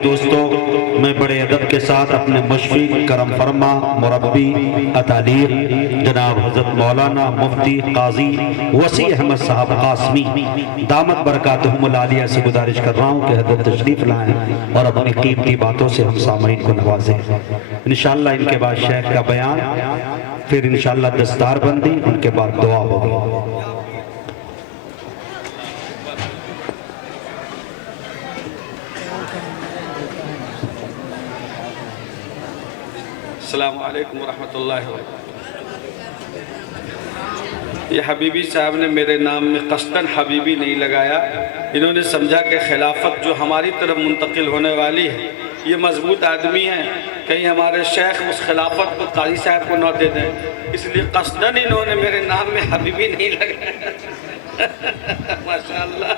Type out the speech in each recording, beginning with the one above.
दोस्तों, मैं बड़े अदब के साथ अपने मुशफिक करम फरमा मुरब्बी अतालीर जनाब हज़रत मौलाना मुफ्ती काजी वसी अहमद साहब कासमी दामत बरकातहुमुल आलिया से गुजारिश कर रहा हूँ कि हज़रत तशरीफ़ लाएँ और अपनी कीमती बातों से हम सामईन को नवाजें। इंशाअल्लाह इनके बाद शेख का बयान, फिर इंशाअल्लाह दस्तार बंदी, उनके बाद दुआ होगी। अस्सलामु अलैकुम वरहमतुल्लाहि वबरकातुहू। ये हबीबी साहब ने मेरे नाम में कस्तन हबीबी नहीं लगाया। इन्होंने समझा कि खिलाफत जो हमारी तरफ मुंतकिल होने वाली है, ये मजबूत आदमी है, कहीं हमारे शेख उस खिलाफत को काजी साहब को न दे दें, इसलिए कस्तन इन्होंने मेरे नाम में हबीबी नहीं लगाया। माशाअल्लाह,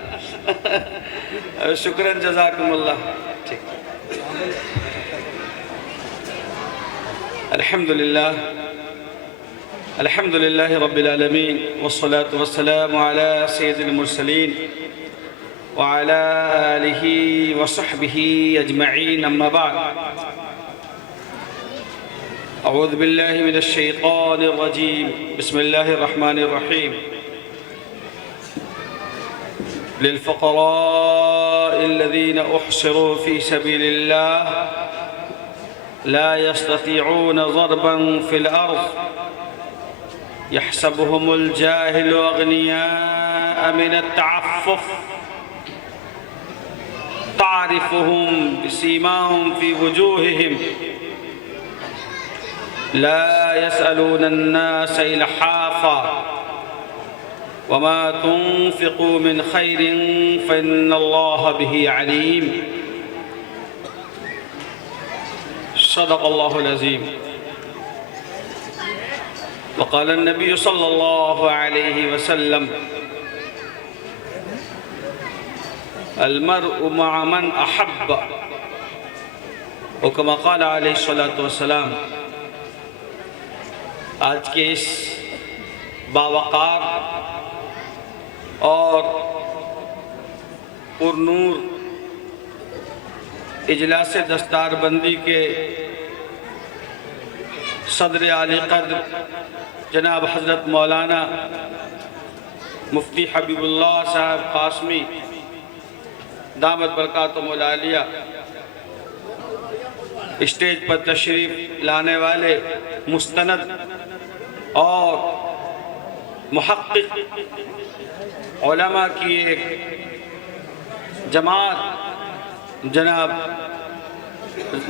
शुक्रन जज़ाकुमुल्लाह। ठीक, अल्हम्दुलिल्लाह अल्हम्दुलिल्लाह रब्बिल आलमीन वस्सलातु वस्सलामु अला सय्यिदिल मुरसलीन व अला आलिहि व सहबिहि अजमईन, अम्मा बाद। अऊज़ु बिल्लाहि मिनश शैतानिर रजीम, बिस्मिल्लाहिर रहमानिर रहीम। लिल फ़ुक़राइल लज़ीना उहसिरू फ़ी सबीलिल्लाह ला यस्ततीऊन ज़रबन फ़िल अर्ज़ यहसबुहुमुल जाहिलु अग़नियाअ मिनत तअफ़्फ़ुफ़ तारिफ़ुहुम बिसीमाहुम फ़ी वुजूहिहिम ला यसअलून अन्नास इल्हाफ़ा वमा तुन्फ़िक़ू मिन ख़ैरिन फ़इन्नल्लाह बिही अलीम। सदक़ल्लाहुल अज़ीम। वक़ाल नबी सल्लल्लाहु अलैहि वसल्लम अलमर्उ मअ मन अहब्ब व कमा क़ाल अलैहि सल्लतु वस्सलाम। आज के इस बावक़ार और पुरनूर इजलास दस्तारबंदी के सदर आली क़द्र जनाब हज़रत मौलाना मुफ्ती हबीबुल्लाह साहब कासमी दामत बरकातहुमुल आलिया, स्टेज पर तशरीफ़ लाने वाले मुस्तनद और मुहक्किक उलमा की एक जमात जनाब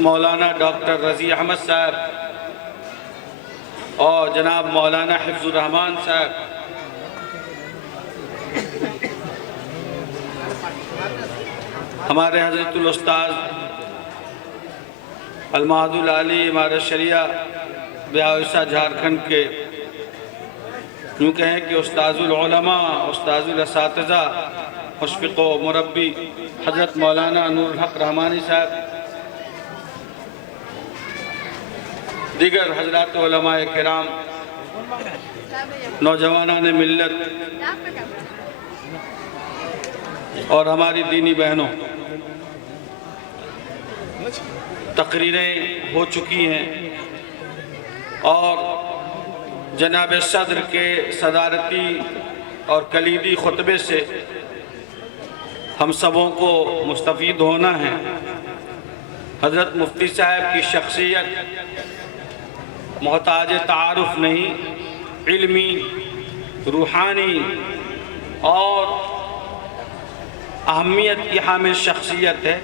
मौलाना डॉक्टर रज़ी अहमद साहब और जनाब मौलाना हिफ्ज़ुर रहमान साहब, हमारे हज़रतुल उस्ताद अलमादुल आली इमारत शरिया ब्यावसा झारखंड के, यूँ कहें कि उस्ताजुल उलमा, उस्ताजुल असातिज़ा, मुशफ़िक़ व मुरब्बी हज़रत मौलाना नूरुल हक़ रहमानी साहब, दीगर हज़रात उलमाए किराम, नौजवानान मिल्लत और हमारी दीनी बहनों, तकरीरें हो चुकी हैं और जनाब सदर के सदारती और कलीदी खुतबे से हम सबों को मुस्तफ़ीद होना है। हज़रत मुफ्ती साहब की शख्सियत मोहताज तारुफ नहीं, इल्मी, रूहानी और अहमियत की हामिल शख्सियत है।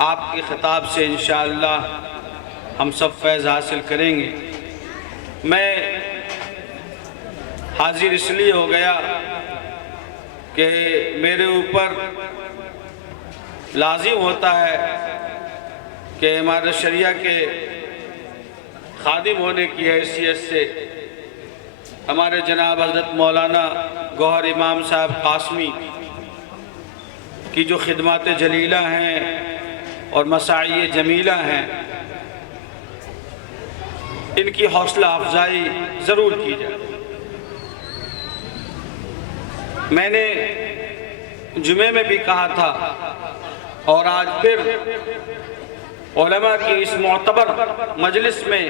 आपके ख़िताब से इंशाअल्लाह हम सब फैज़ हासिल करेंगे। मैं हाजिर इसलिए हो गया कि मेरे ऊपर लाजिम होता है कि इमारत शरिया के खादिम होने की हैसियत से हमारे जनाब हज़रत मौलाना गौहर इमाम साहब कासमी की जो खिदमत जलीला हैं और मसाई जमीला हैं, इनकी हौसला अफजाई ज़रूर की जाए। मैंने जुमे में भी कहा था और आज फिर उलमा की इस मोतबर मजलिस में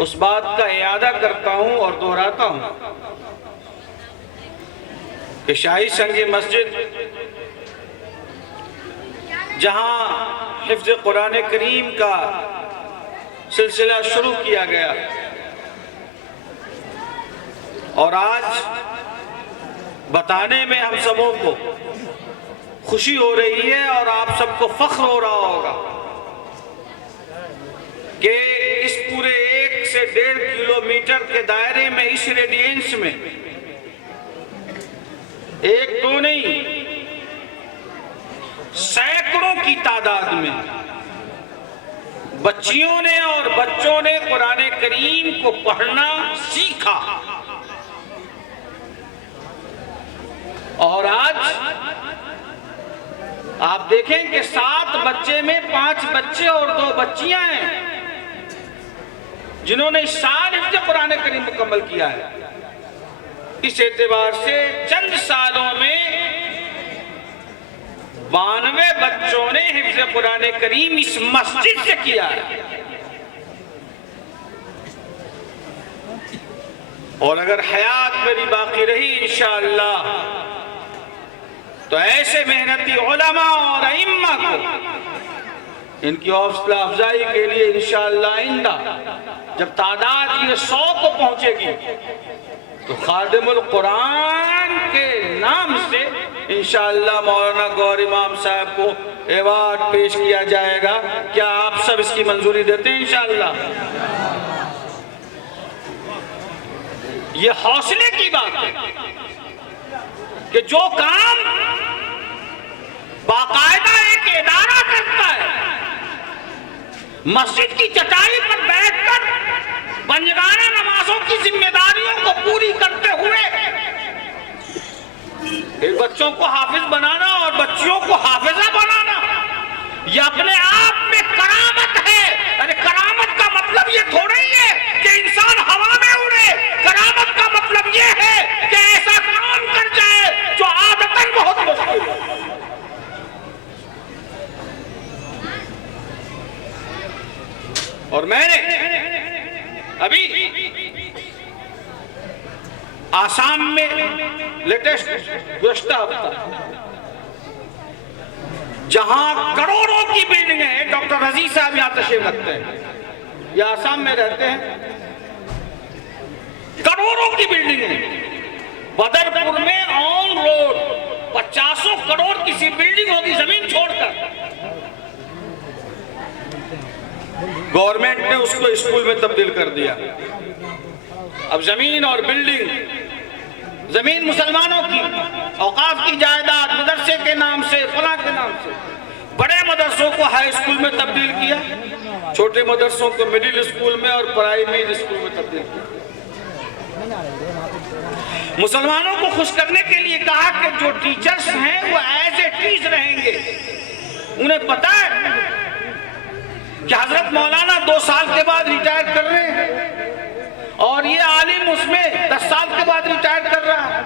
उस बात का इयादा करता हूँ और दोहराता हूँ कि शाही संग मस्जिद जहाँ हिफ्ज़ कुरान करीम का सिलसिला शुरू किया गया और आज बताने में हम सबों को खुशी हो रही है और आप सबको फख्र हो रहा होगा कि इस पूरे 1 से 1.5 किलोमीटर के दायरे में, इस रेडियंस में एक दो नहीं, सैकड़ों की तादाद में बच्चियों ने और बच्चों ने कुरान करीम को पढ़ना सीखा। और आज आप देखें कि 7 बच्चे में 5 बच्चे और 2 बच्चियां हैं जिन्होंने इस साल हिफ्ज़ कुरान करीम मुकम्मल किया है। इस एतबार से चंद सालों में 92 बच्चों ने हिफ्ज़ कुरान करीम इस मस्जिद से किया है। और अगर हयात मेरी बाकी रही इंशाअल्लाह तो ऐसे मेहनती उलमा और अइम्मा को इनकी हौसला अफजाई के लिए इंशाअल्लाह आइंदा जब तादाद ये 100 को पहुंचेगी तो खादिमुल कुरान के नाम से इंशाअल्लाह मौलाना गौर इमाम साहब को अवार्ड पेश किया जाएगा। क्या आप सब इसकी मंजूरी देते हैं इंशाअल्लाह? ये हौसले की बात है कि जो काम बाकायदा एक इदारा करता है, मस्जिद की चटाई पर बैठकर पंजगाना नमाजों की जिम्मेदारियों को पूरी करते हुए एक बच्चों को हाफिज बनाना और बच्चियों को हाफिजा बनाना, यह अपने आप में करामत है। अरे करामत का मतलब ये थोड़ा ही है कि इंसान हवा में उड़े। करामत का मतलब ये है कि ऐसा काम कर जाए जो आदतन बहुत मुश्किल है। और मैंने अभी आसाम में लेटेस्ट गुज़श्ता हफ्ता जहां करोड़ों की बिल्डिंगें हैं, डॉक्टर रजीज साहब यहां तशरीफ रखते हैं, ये आसाम में रहते हैं, करोड़ों की बिल्डिंगें। बदरपुर में ऑन रोड 50 करोड़ किसी बिल्डिंग होगी जमीन छोड़कर, गवर्नमेंट ने उसको स्कूल में तब्दील कर दिया। अब जमीन और बिल्डिंग, जमीन मुसलमानों की, औकाफ की जायदाद मदरसे के नाम से, फला के नाम से, बड़े मदरसों को हाई स्कूल में तब्दील किया, छोटे मदरसों को मिडिल स्कूल में और प्राइमरी स्कूल में तब्दील किया। मुसलमानों को खुश करने के लिए कहा कि जो टीचर्स हैं वो एज ए टीच रहेंगे। उन्हें पता है कि हजरत मौलाना 2 साल के बाद रिटायर कर रहे हैं और ये आलिम उसमें 10 साल के बाद रिटायर कर रहा है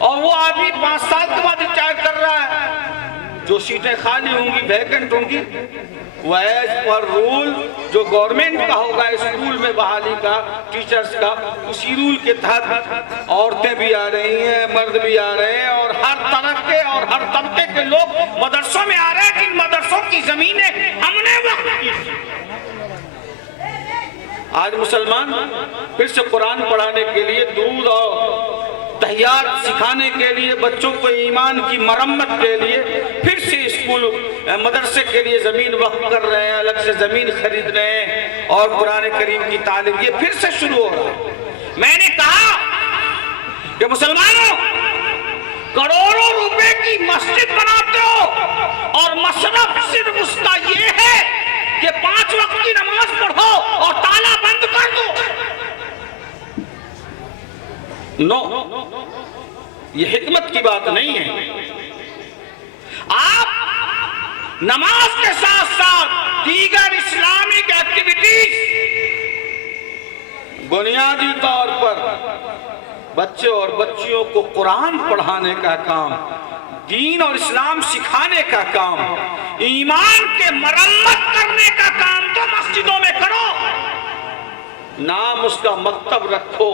और वो आदमी 5 साल के बाद रिटायर कर रहा है। जो सीटें खाली होंगी, वैकेंट होंगी, वो एज पर रूल जो गवर्नमेंट का होगा स्कूल में बहाली का, टीचर्स का, उसी रूल के तहत औरतें भी आ रही हैं, मर्द भी आ रहे हैं और हर तरह के और हर तबके के लोग मदरसों में आ रहे हैं। जिन मदरसों की जमीनें हमने वक्त की, आज मुसलमान फिर से कुरान पढ़ाने के लिए, दुरूद और तहियात सिखाने के लिए, बच्चों को ईमान की मरम्मत के लिए फिर से स्कूल मदरसे के लिए ज़मीन वक्फ कर रहे हैं, अलग से ज़मीन खरीद रहे हैं और कुरान करीम की तालीम ये फिर से शुरू हो रहा है। मैंने कहा कि मुसलमानों, करोड़ों रुपए की मस्जिद बनाते हो और मसरफ सिर्फ उसका ये है कि 5 वक्त की नमाज पढ़ो और ताला बंद कर दो। नो, ये हिकमत की बात नहीं है। आप नमाज के साथ साथ दीगर इस्लामिक एक्टिविटीज बुनियादी तौर पर बच्चे और बच्चियों को कुरान पढ़ाने का काम दीन और इस्लाम सिखाने का काम, ईमान के मरम्मत करने का काम तो मस्जिदों में करो। नाम उसका मकतब रखो,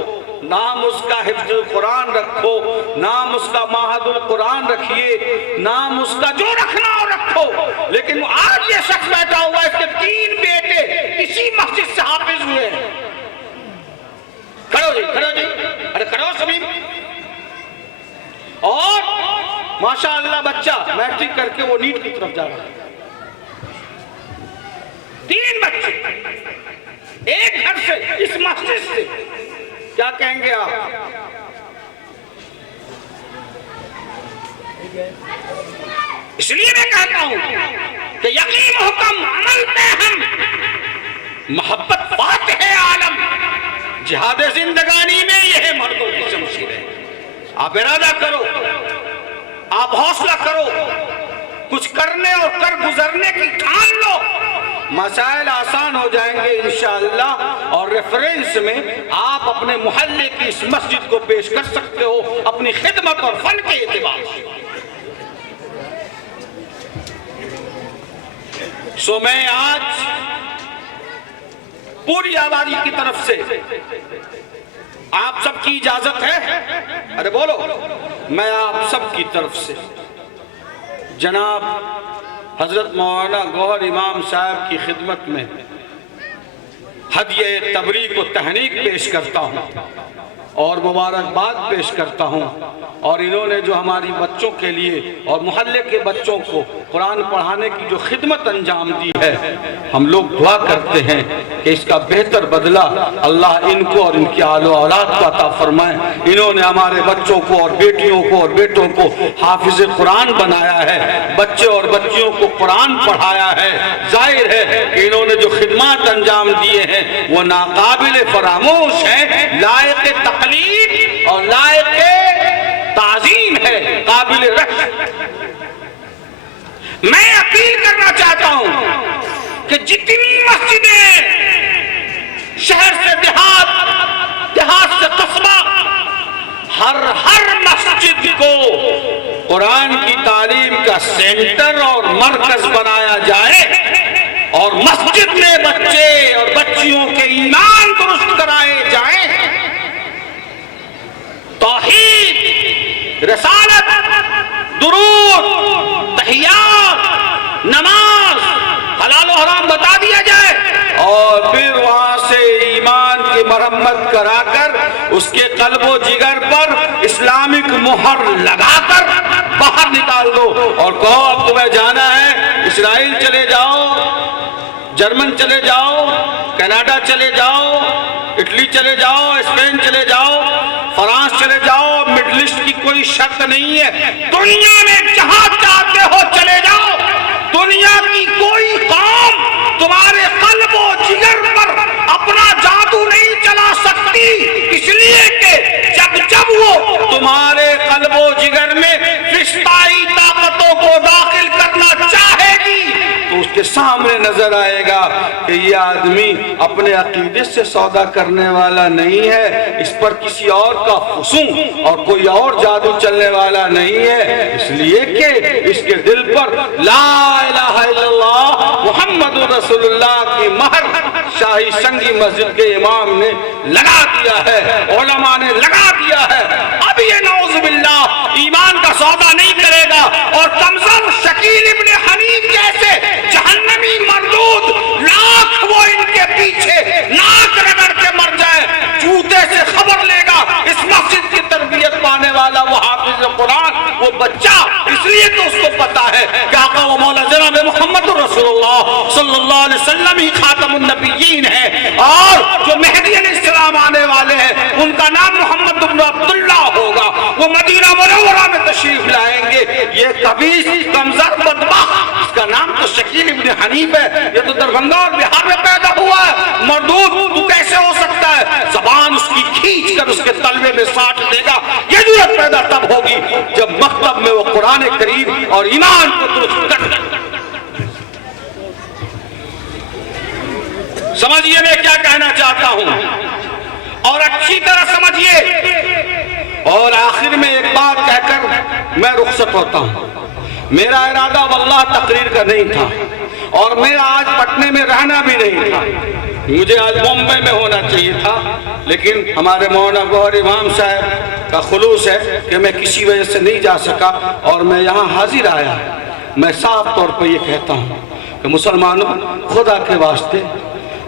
नाम उसका हिफ्जुल कुरान रखो, नाम उसका माहदुल कुरान रखिए, नाम उसका जो रखना हो रखो। लेकिन आज ये शख्स बैठा हुआ, इसके 3 बेटे इसी मस्जिद से हाफिज हुए हैं। खड़ो जी, खड़ो जी, अरे खड़ो सभी। और माशाअल्लाह बच्चा मैट्रिक करके वो नीट की तरफ जा रहा है। 3 बच्चे एक घर से, इस मस्जिद से। क्या कहेंगे आप? इसलिए मैं कहता हूं कि यकीन हुक्म अमल पे हम, मोहब्बत बात है आलम, जिहाद जिंदगानी में यह मर्दों की शमशीर है। आप इरादा करो, आप हौसला करो, कुछ करने और कर गुजरने की ठान लो, मसाइल आसान हो जाएंगे इंशाअल्लाह। और रेफरेंस में आप अपने मोहल्ले की इस मस्जिद को पेश कर सकते हो अपनी खिदमत और फन के एतबार से। सो मैं आज पूरी आबादी की तरफ से, आप सबकी इजाजत है? अरे बोलो। मैं आप सबकी तरफ से जनाब हजरत मौलाना गौहर इमाम साहब की खिदमत में हदिये तबरीक व तहनीक पेश करता हूँ और मुबारकबाद पेश करता हूँ। और इन्होंने जो हमारी बच्चों के लिए और मोहल्ले के बच्चों को कुरान पढ़ाने की जो खिदमत अंजाम दी है, हम लोग दुआ करते हैं कि इसका बेहतर बदला अल्लाह इनको और इनकी आलो औलाद को अता फरमाए। इन्होंने हमारे बच्चों को और बेटियों को और बेटों को हाफिज कुरान बनाया है, बच्चे और बच्चियों को कुरान पढ़ाया है। जाहिर है कि इन्होंने जो खिदमत अंजाम दिए हैं वो नाकाबिल फरामोश है, लायक तकलीद और लायक ताजीम है, काबिल रश। मैं अपील करना चाहता हूं कि जितनी मस्जिदें शहर से देहात, देहात से कस्बा, हर मस्जिद को कुरान की तालीम का सेंटर और मरकज बनाया जाए और मस्जिद में बच्चे और बच्चियों के ईमान दुरुस्त कराए जाएं। तौहीद, रिसालत, दुरूद, तहियात, नमाज, हलाल और हराम बता दिया जाए और फिर वहां से ईमान की मरम्मत कराकर उसके कल्बो जिगर पर इस्लामिक मुहर लगाकर बाहर निकाल दो और कहो अब तुम्हें जाना है, इस्राइल चले जाओ, जर्मन चले जाओ, कनाडा चले जाओ, इटली चले जाओ, स्पेन चले जाओ, फ्रांस चले जाओ, मिडिल ईस्ट की कोई शर्त नहीं है। दुनिया में जहां चाहते हो चले जाओ। दुनिया की कोई कौम तुम्हारे कल्बो जिगर पर अपना जादू नहीं चला सकती, इसलिए कि जब वो तुम्हारे कल्बो जिगर में फिरिश्ताई ताकतों को दाखिल करना चाहेगी तो उसके सामने नजर आएगा कि ये आदमी अपने अकीदे से सौदा करने वाला नहीं है, इस पर किसी और का हुसूम और कोई और जादू चलने वाला नहीं है। इसलिए कि इसके दिल पर ला इलाहा इल्लल्लाह मुहम्मदुर रसूलुल्लाह की महर शाही संगी मस्जिद के इमाम ने लगा दिया है, उलमा ने लगा दिया है। अब ये नौजुबिल्लाह ईमान का सौदा नहीं करेगा और कमजोर शकील इब्ने हनीफ जैसे जहन्नमी मरदूद लाख वो इनके पीछे नाक रगड़ के मर जाए, जूते से खबर लेगा इस मस्जिद की तरबियत पाने वाला वो हाफिज कुरान, वो बच्चा, इसलिए तो उसको पता है कि आका व मौला जनाब मोहम्मद रसूलुल्लाह सल्लल्लाहु अलैहि वसल्लम ही खातमुन नबिय्यीन है और जो मेहदी अलैहिस्सलाम आने वाले हैं उनका नाम मोहम्मद इब्न अब्दुल्ला होगा। वो मदीना मुनव्वरा में तशरीफ लाएंगे। ये कबीस कमजोर बदबख्त, इसका नाम तो शकील इब्ने हनीफ है, ये तो दरभंगा और बिहार में पैदा हुआ है। मरदूद तू कैसे हो सकता है? जबान उसकी खींच कर उसके तलवे में साट देगा। ये जरूरत पैदा तब होगी जब मकतब में वो कुरान करीम और ईमान को दुरुस्त कर। समझिए मैं क्या कहना चाहता हूं और अच्छी तरह समझिए और आखिर में एक बात कहकर मैं रुखसत होता हूँ। मेरा इरादा वल्लाह तकरीर का नहीं था और मेरा आज पटने में रहना भी नहीं था, मुझे आज मुंबई में होना चाहिए था, लेकिन हमारे मौलाना गौहर इमाम साहब का खुलूस है कि मैं किसी वजह से नहीं जा सका और मैं यहाँ हाजिर आया। मैं साफ तौर पर ये कहता हूँ कि मुसलमानों, खुदा के वास्ते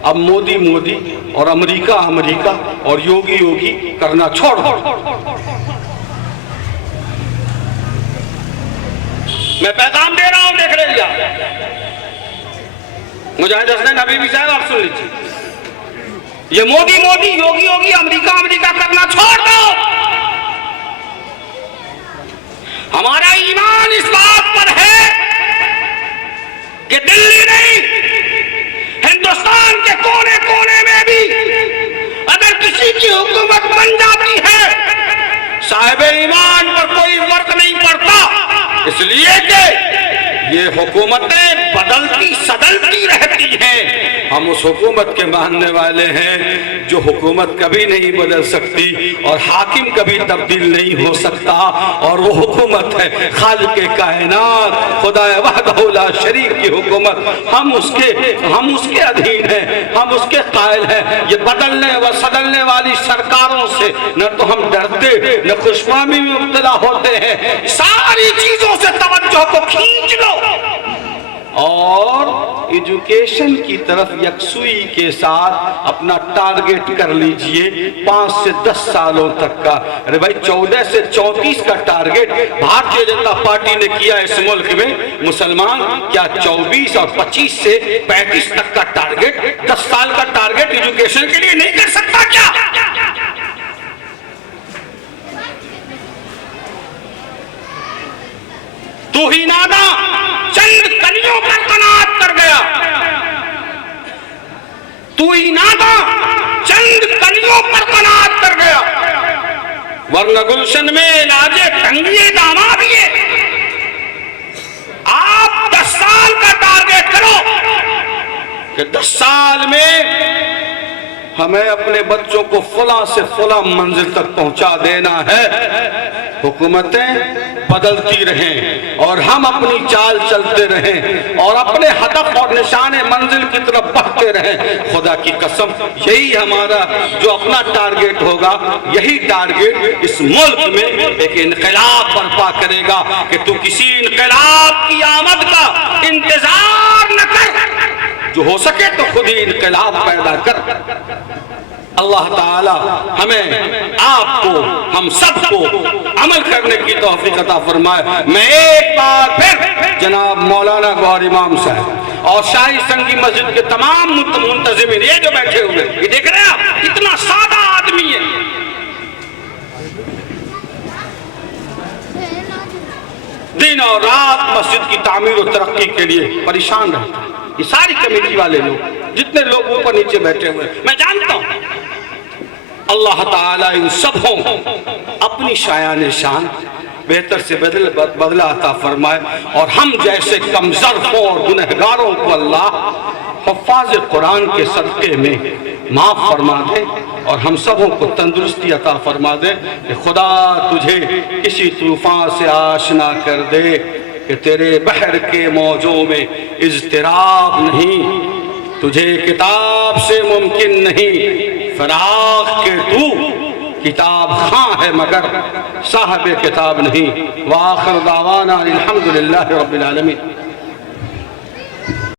अब मोदी मोदी और अमेरिका अमेरिका और योगी योगी करना छोड़ दो। मैं पैगाम दे रहा हूं, देख रहे मुजाहिद हसन हबीबी साहब, आप सुन लीजिए, ये मोदी मोदी योगी योगी अमेरिका अमेरिका करना छोड़ दो। हमारा ईमान इस बात पर है कि दिल्ली नहीं, हिंदुस्तान के कोने कोने में भी अगर किसी की हुकूमत बन जाती है, साहिब ईमान पर कोई फर्क नहीं पड़ता, इसलिए कि ये हुकूमतें बदलती सदलती रहती हैं। हम उस हुकूमत के मानने वाले हैं जो हुकूमत कभी नहीं बदल सकती और हाकिम कभी तब्दील नहीं हो सकता, और वो हुकूमत है खालिक़े कायनात खुदा वहदहु ला शरीक की हुकूमत। हम उसके अधीन हैं, हम उसके कायल हैं। ये बदलने व सदलने वाली सरकारों से न तो हम डरते न खुशफहमी में मुब्तला होते हैं। सारी चीजों से तवज्जो को खींच लो और एजुकेशन की तरफ यकसुई के साथ अपना टारगेट कर लीजिए 5 से 10 सालों तक का। अरे भाई 14 से 34 का टारगेट भारतीय जनता पार्टी ने किया इस मुल्क में। मुसलमान क्या 24 और 25 से 35 तक का टारगेट, 10 साल का टारगेट एजुकेशन के लिए नहीं कर सकता क्या? तू ही नादा चंद कलियों पर कनात कर गया, तू ही नादा चंद कलियों पर कनात कर गया, वरना गुलशन में इलाजे टंगिए दामादिए। आप 10 साल का टारगेट करो कि 10 साल में हमें अपने बच्चों को फला से फला मंजिल तक पहुंचा देना है। हुकूमतें बदलती रहें और हम अपनी चाल चलते रहें और अपने हदफ और निशाने मंजिल की तरफ बढ़ते रहें। खुदा की कसम यही हमारा जो अपना टारगेट होगा, यही टारगेट इस मुल्क में एक इनकलाब बर्पा करेगा कि तू किसी इनकलाब की आमद का इंतजार न कर, जो हो सके तो खुद ही इनकलाब पैदा कर। अल्लाह ताला हमें, आपको, हम सबको अमल करने की तौफीक अता फरमाए। मैं एक बार फिर जनाब मौलाना गौहर इमाम साहब और शाही संगी मस्जिद के तमाम मुंतजिमीन, ये जो बैठे हुए, ये देख रहे हैं आप, इतना सादा आदमी है, दिन और रात मस्जिद की तामीर और तरक्की के लिए परेशान रहते हैं। ये सारी कमेटी वाले लोग, जितने लोग ऊपर नीचे बैठे हुए, मैं जानता हूं अल्लाह ताला इन सबों अपनी शायान शान बेहतर से बदला अता फरमाए और हम जैसे कमजोर और गुनहगारों को अल्लाह हफ्फाज़ कुरान के सदक़े में माफ़ फरमा दे और हम सबों को तंदुरुस्ती अता फरमा दे कि खुदा तुझे किसी तूफ़ान से आशना कर दे कि तेरे बहर के मौजों में इज़्तिराब नहीं, तुझे किताब से मुमकिन नहीं फराग के तू किताब खां है मगर साहब किताब नहीं। वाखिर दावाना अल्हम्दुलिल्लाहि रब्बिल आलमीन।